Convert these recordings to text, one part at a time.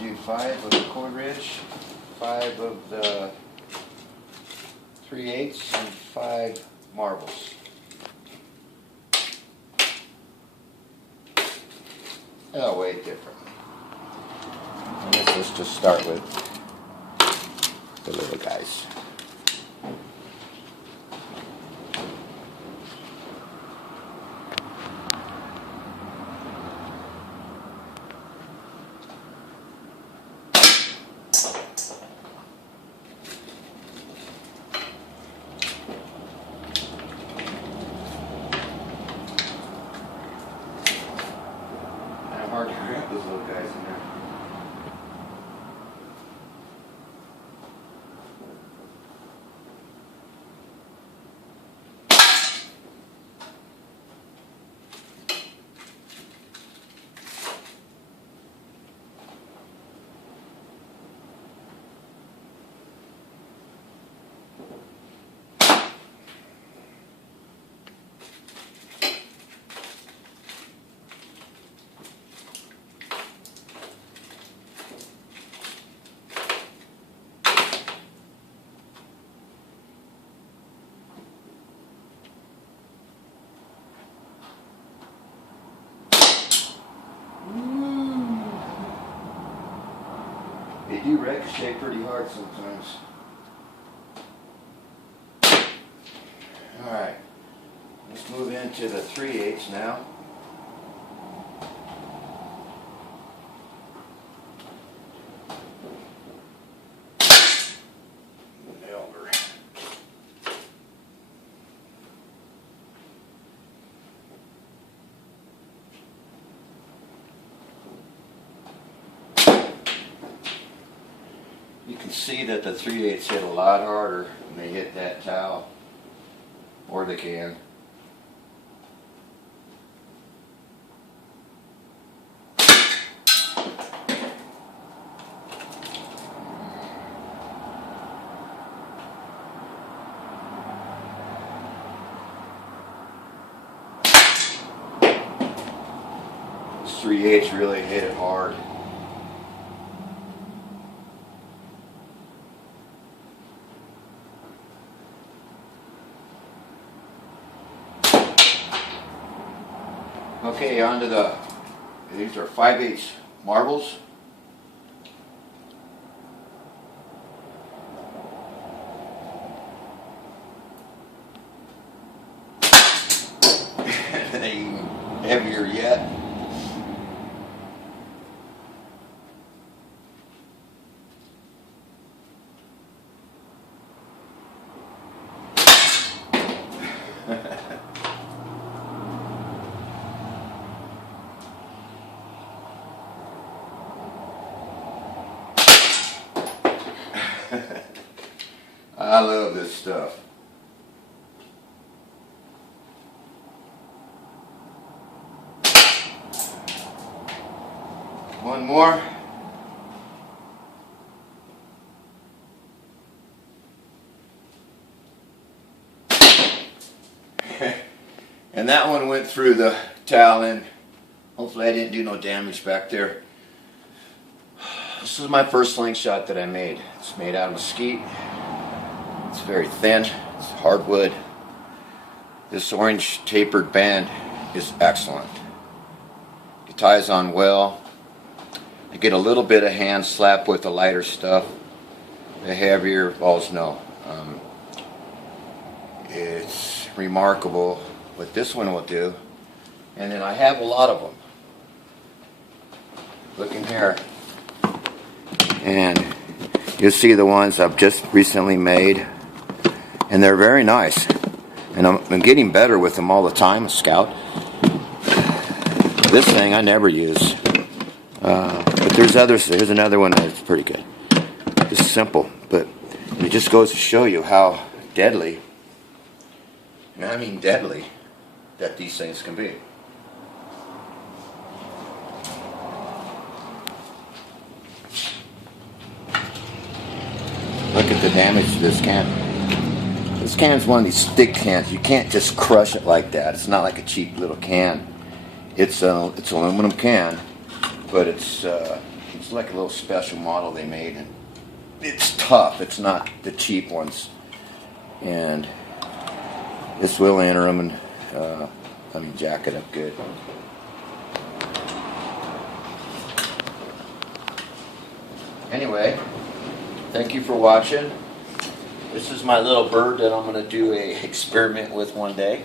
do 5 of the cord ridge, 5 of the 3/8, and 5 marbles. They'll weigh differently. I guess let's just start with the little guys. Hard to grab those little guys in there. They do ricochet pretty hard sometimes. Alright, let's move into the 3/8 now. Elder. You can see that the 3/8 hit a lot harder when they hit that towel, or the can. This 3/8 really hit it hard. Okay, on to these are 5/8 marbles. They even heavier yet. I love this stuff. One more. And that one went through the towel, and hopefully I didn't do no damage back there. This is my first slingshot that I made. It's made out of mesquite. It's very thin. It's hardwood. This orange tapered band is excellent. It ties on well. I get a little bit of hand slap with the lighter stuff. The heavier balls, no. It's remarkable what this one will do. And then I have a lot of them. Look in here. And you'll see the ones I've just recently made. And they're very nice. And I'm getting better with them all the time, a Scout. This thing I never use. But there's others. Here's another one that's pretty good. It's simple, but it just goes to show you how deadly, and I mean deadly, that these things can be. Look at the damage to this can. This can's one of these thick cans. You can't just crush it like that. It's not like a cheap little can. It's aluminum can, but it's It's like a little special model they made, and it's tough. It's not the cheap ones. And this will enter them and jack it up good. Anyway, thank you for watching. This is my little bird that I'm going to do a experiment with one day.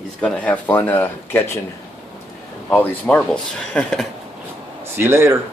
He's going to have fun catching all these marbles. See you later.